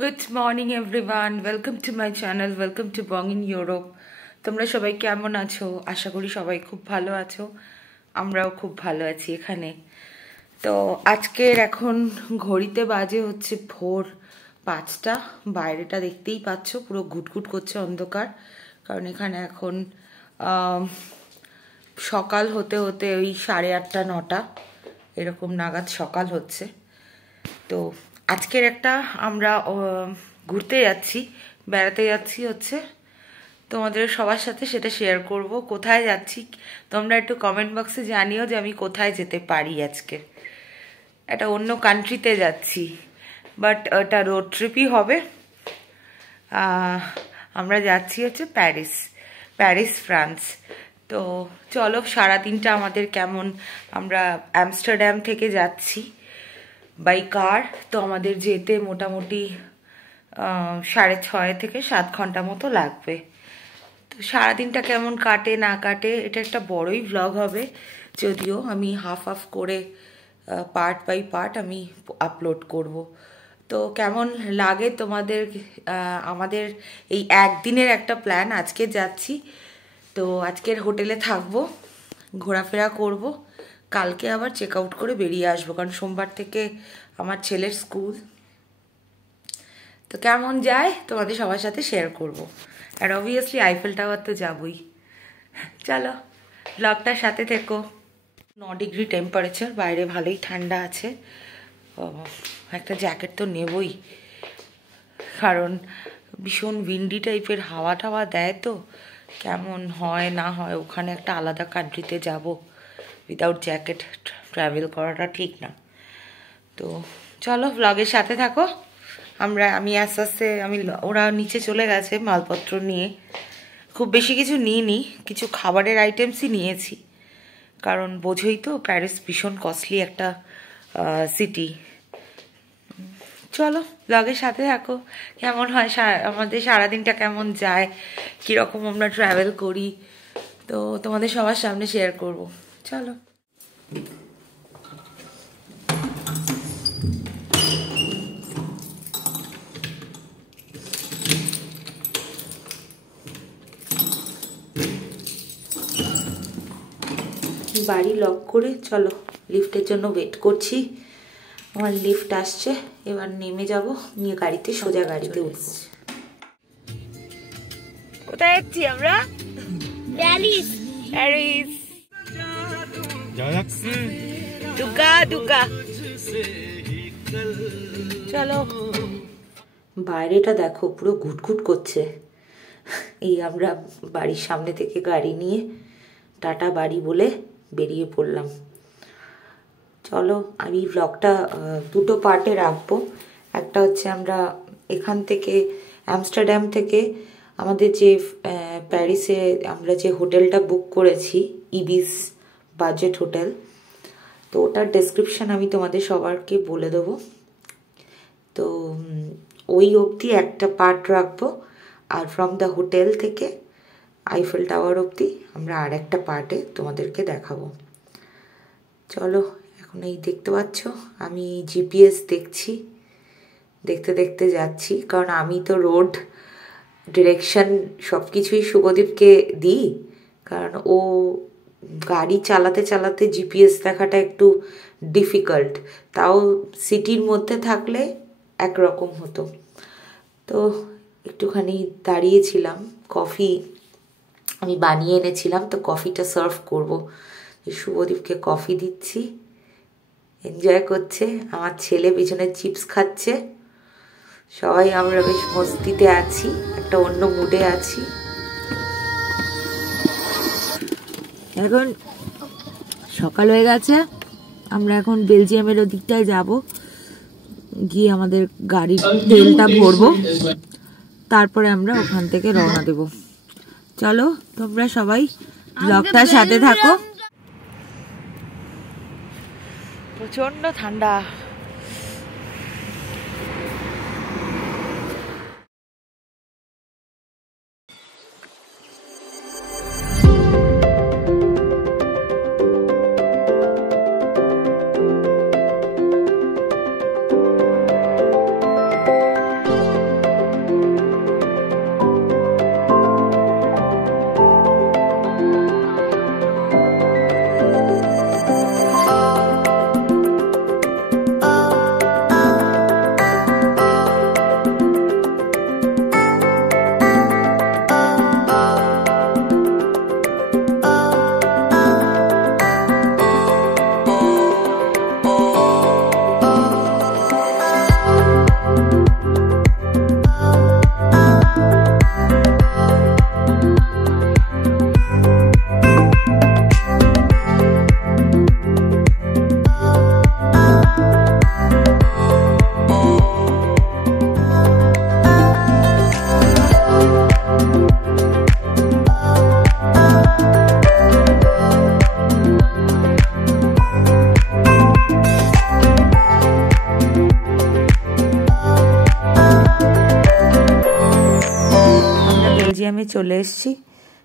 Good morning everyone, welcome to my channel, welcome to Bong in Europe. তোমরা সবাই কেমন আছো? আশা করি সবাই খুব ভালো আছো। আমরাও খুব ভালো আছি এখানে। তো আজকের এখন ঘড়িতে বাজে হচ্ছে ভোর 5টা। বাইরেটা দেখতেই পাচ্ছ, পুরো ঘুটঘুট করছে অন্ধকার, কারণ এখানে এখন সকাল হতে হতে ওই 8:30 9টা এরকম নাগাদ সকাল হচ্ছে। তো আজকের একটা আমরা ঘুরতে যাচ্ছি, বেড়াতে যাচ্ছি হচ্ছে, তোমাদের সবার সাথে সেটা শেয়ার করব। কোথায় যাচ্ছি তোমরা একটু কমেন্ট বক্সে জানিও যে আমি কোথায় যেতে পারি। আজকে একটা অন্য কান্ট্রিতে যাচ্ছি, বাট এটা রোড ট্রিপই হবে। আমরা যাচ্ছি হচ্ছে প্যারিস ফ্রান্স। তো চলো, সারাদিনটা আমাদের কেমন, আমরা আমস্টারডাম থেকে যাচ্ছি বাই কার। তো আমাদের যেতে মোটামুটি 6.5 থেকে 7 ঘন্টা মতো লাগবে। তো সারাদিনটা কেমন কাটে না কাটে, এটা একটা বড়ই ভ্লগ হবে, যদিও আমি হাফ হাফ করে পার্ট বাই পার্ট আমি আপলোড করব। তো কেমন লাগে তোমাদের আমাদের এই একদিনের একটা প্ল্যান। আজকে যাচ্ছি, তো আজকের হোটেলে থাকবো, ঘোরাফেরা করব, কালকে আবার চেক আউট করে বেরিয়ে আসবো, কারণ সোমবার থেকে আমার ছেলের স্কুল। তো কেমন যায় তোমাদের সবার সাথে শেয়ার করব। আর অবভিয়াসলি আইফেল টাওয়ার তো যাবই। চলো, ব্লগটার সাথে থেকো। 9 ডিগ্রি টেম্পারেচার, বাইরে ভালোই ঠান্ডা আছে। একটা জ্যাকেট তো নেবই, কারণ ভীষণ উইন্ডি টাইপের হাওয়া টাওয়া দেয়, তো কেমন হয় না হয়। ওখানে একটা আলাদা কান্ট্রিতে যাব, উইদাউট জ্যাকেট ট্রাভেল করাটা ঠিক না। তো চলো, ব্লগের সাথে থাকো। আমি আস্তে আস্তে ওরা নিচে চলে গেছে মালপত্র নিয়ে। খুব বেশি কিছু নিইনি, কিছু খাবারের আইটেমসই নিয়েছি, কারণ বোঝোই তো প্যারিস ভীষণ কস্টলি একটা সিটি। চলো, ব্লগের সাথে থাকো। কেমন হয় আমাদের সারাদিনটা, কেমন যায়, কীরকম আমরা ট্রাভেল করি, তো তোমাদের সবার সামনে শেয়ার করব। চলো। বাড়ি লক করে চলো, লিফটের জন্য ওয়েট করছি। আমার লিফট আসছে, এবার নেমে যাব, নিয়ে গাড়িতে সোজা গাড়িতে উঠবো। কোথায় যাচ্ছি আমরা? প্যারিস। দুগা চলো। বাইরেটা দেখো, পুরো ঘুটঘুট করছে। এই আমরা বাড়ির সামনে থেকে গাড়ি নিয়ে টাটা বাড়ি বলে বেরিয়ে পড়লাম। চলো, আমি ব্লগটা দুটো পার্টে রাখবো। একটা হচ্ছে আমরা এখান থেকে আমস্টারডাম থেকে আমাদের যে প্যারিসে আমরা যে হোটেলটা বুক করেছি, ইবিস বাজেট হোটেল, তো ওটার ডেসক্রিপশান আমি তোমাদের সবারকে বলে দেবো। তো ওই অবধি একটা পার্ট রাখবো, আর ফ্রম দ্য হোটেল থেকে আইফেল টাওয়ার অবধি আমরা আর একটা পার্টে তোমাদেরকে দেখাবো। চলো, এখন এই দেখতে পাচ্ছ আমি জিপিএস দেখছি, দেখতে দেখতে যাচ্ছি, কারণ আমি তো রোড ডিরেকশন সব কিছুই শুভদীপকে দিই, কারণ ও গাড়ি চালাতে চালাতে জিপিএস দেখাটা একটু ডিফিকাল্ট। তাও সিটির মধ্যে থাকলে একরকম হতো। তো একটুখানি দাঁড়িয়েছিলাম, কফি আমি বানিয়ে এনেছিলাম, তো কফিটা সার্ভ করব। শুভদীপকে কফি দিচ্ছি, এনজয় করছে। আমার ছেলে পিছনে চিপস খাচ্ছে। সবাই আমরা বেশ মস্তিতে আছি, একটা অন্য মুডে আছি। এখন সকাল হয়ে গেছে, আমরা এখন বেলজিয়ামের ওদিকটায় যাব, গিয়ে আমাদের গাড়ির তেলটা ভরবো, তারপরে আমরা ওখান থেকে রওনা দেব। চলো, তোমরা সবাই ব্লগটার সাথে থাকো। প্রচন্ড ঠান্ডা। বেলজিয়ামে চলে এসেছি।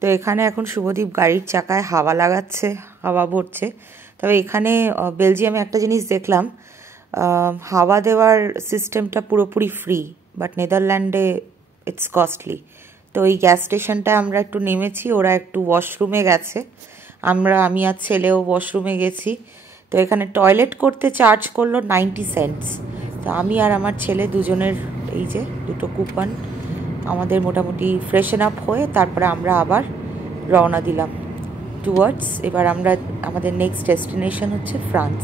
তো এখানে এখন শুভদীপ গাড়ির চাকায় হাওয়া লাগাচ্ছে, হাওয়া ভরছে। তবে এখানে বেলজিয়ামে একটা জিনিস দেখলাম, হাওয়া দেওয়ার সিস্টেমটা পুরোপুরি ফ্রি, বাট নেদারল্যান্ডে ইটস কস্টলি। তো এই গ্যাস স্টেশনটায় আমরা একটু নেমেছি, ওরা একটু ওয়াশরুমে গেছে, আমি আর ছেলেও ওয়াশরুমে গেছি। তো এখানে টয়লেট করতে চার্জ করলো 90 সেন্টস। তো আমি আর আমার ছেলে দুজনের এই যে দুটো কুপন, আমাদের মোটামুটি ফ্রেশন আপ হয়ে তারপরে আমরা আবার রওনা দিলাম টুয়ার্ডস, এবার আমরা আমাদের নেক্সট ডেস্টিনেশন হচ্ছে ফ্রান্স।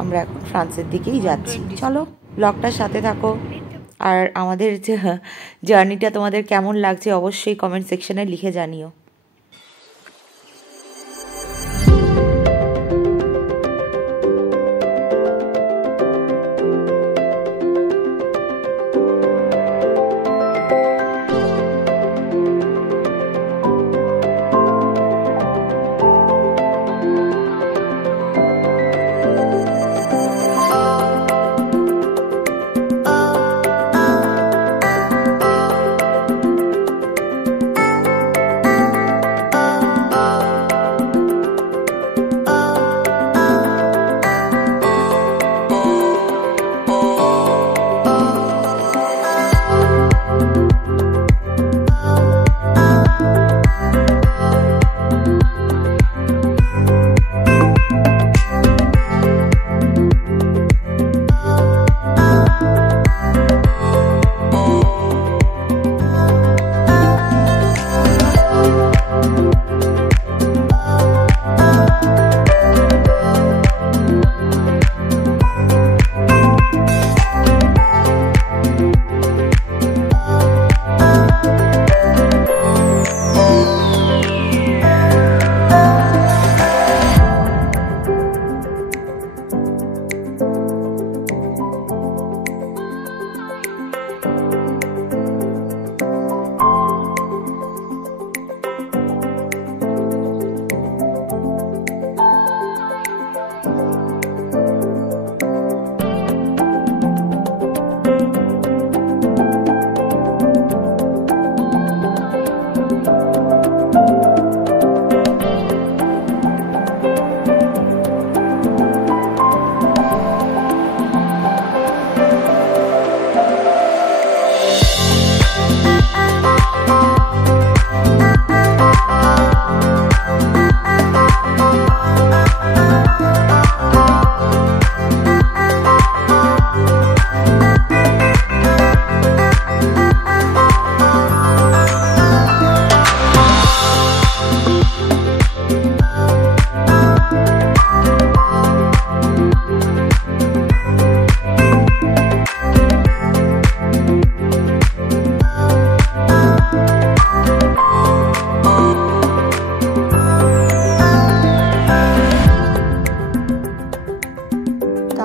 আমরা এখন ফ্রান্সের দিকেই যাচ্ছি। চলো ব্লগটার সাথে থাকো, আর আমাদের যে জার্নিটা তোমাদের কেমন লাগছে অবশ্যই কমেন্ট সেকশনে লিখে জানিও।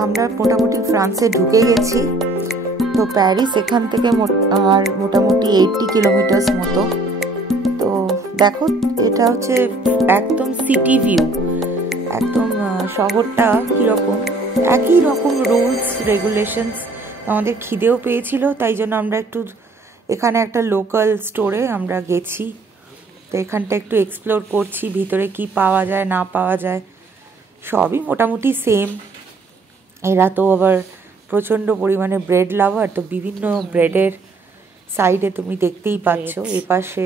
আমরা মোটামুটি ফ্রান্সে ঢুকে গেছি। তো প্যারিস এখান থেকে আর মোটামুটি 80 কিলোমিটার্স মতো। তো দেখো এটা হচ্ছে একদম সিটি ভিউ, একদম শহরটা কীরকম, একই রকম রুলস রেগুলেশনস। আমাদের খিদেও পেয়েছিল, তাই জন্য আমরা একটু এখানে একটা লোকাল স্টোরে আমরা গেছি। তো এখানটা একটু এক্সপ্লোর করছি, ভিতরে কি পাওয়া যায় না পাওয়া যায়, সবই মোটামুটি সেম। এরা তো আবার প্রচণ্ড পরিমাণে ব্রেড লাভার, তো বিভিন্ন ব্রেডের সাইডে তুমি দেখতেই পাচ্ছ। এপাশে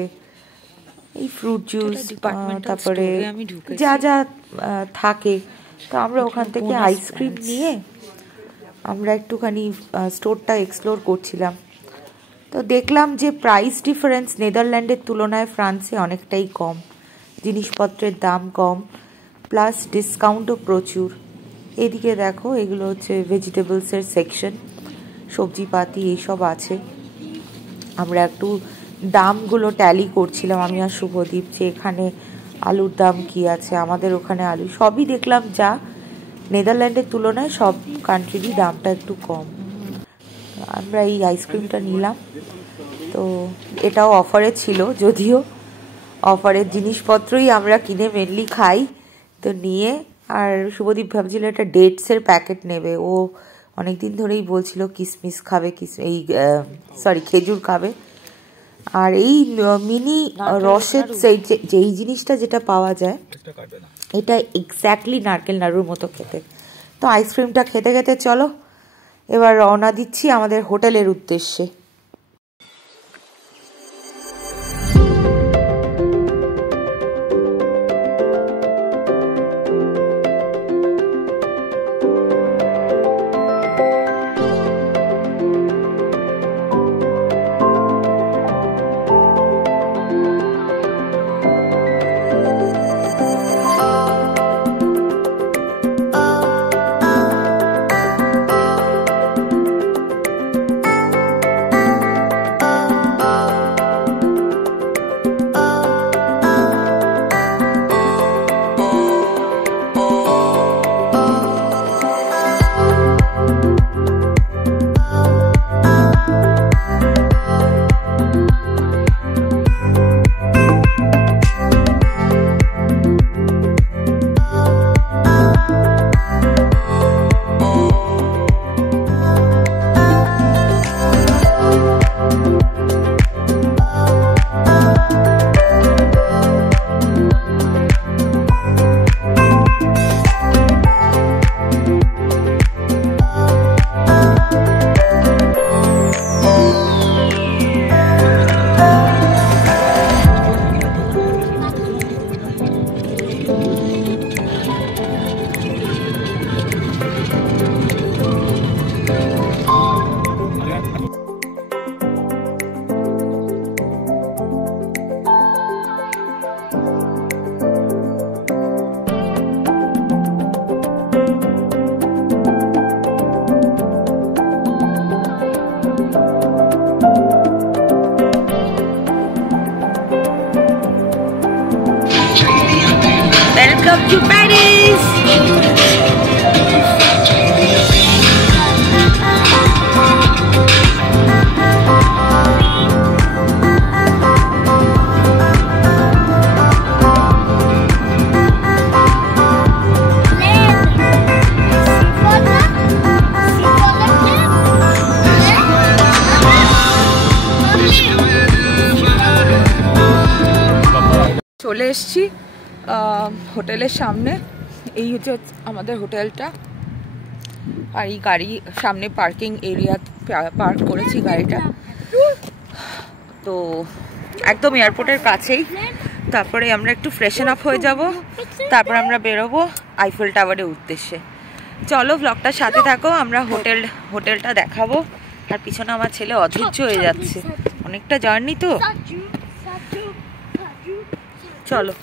এই ফ্রুট জুস, তারপরে যা যা থাকে। তো আমরা ওখান থেকে আইসক্রিম নিয়ে আমরা একটুখানি স্টোরটা এক্সপ্লোর করছিলাম। তো দেখলাম যে প্রাইস ডিফারেন্স নেদারল্যান্ডের তুলনায় ফ্রান্সে অনেকটাই কম, জিনিসপত্রের দাম কম, প্লাস ডিসকাউন্টও প্রচুর। এদিকে দেখো এগুলো হচ্ছে ভেজিটেবলসের সেকশন, সবজিপাতি এইসব আছে। আমরা একটু দামগুলো ট্যালি করছিলাম আমি আর শুভদীপ, যে এখানে আলুর দাম কি আছে, আমাদের ওখানে আলু সবই দেখলাম যা নেদারল্যান্ডের তুলনায় সব কান্ট্রিরই দামটা একটু কম। আমরা এই আইসক্রিমটা নিলাম, তো এটাও অফারে ছিল, যদিও অফারের জিনিসপত্রই আমরা কিনে মেনলি খাই। তো নিয়ে আর শুভদীপ ভাবছিল একটা ডেটসের প্যাকেট নেবে, ও অনেক দিন ধরেই বলছিল কিসমিস খাবে, খেজুর খাবে। আর এই মিনি রসের যেই জিনিসটা যেটা পাওয়া যায় এটা এক্স্যাক্টলি নারকেল নাড়ুর মতো খেতে। তো আইসক্রিমটা খেতে খেতে চলো এবার রওনা দিচ্ছি আমাদের হোটেলের উদ্দেশ্যে। Welcome to Paris! চলে এসেছি হোটেলের সামনে। এই হচ্ছে আমাদের হোটেলটা। আর এই গাড়ি সামনে পার্কিং এরিয়া পার্ক করেছি গাড়িটা, তো একদম এয়ারপোর্টের কাছেই। তারপরে আমরা একটু ফ্রেশন আপ হয়ে যাব, তারপর আমরা বেরোবো আইফেল টাওয়ারের উদ্দেশ্যে। চলো ব্লগটার সাথে থাকো, আমরা হোটেলটা দেখাবো। আর পিছনে আমার ছেলে অধৈর্য হয়ে যাচ্ছে, অনেকটা জার্নি তো। চলো।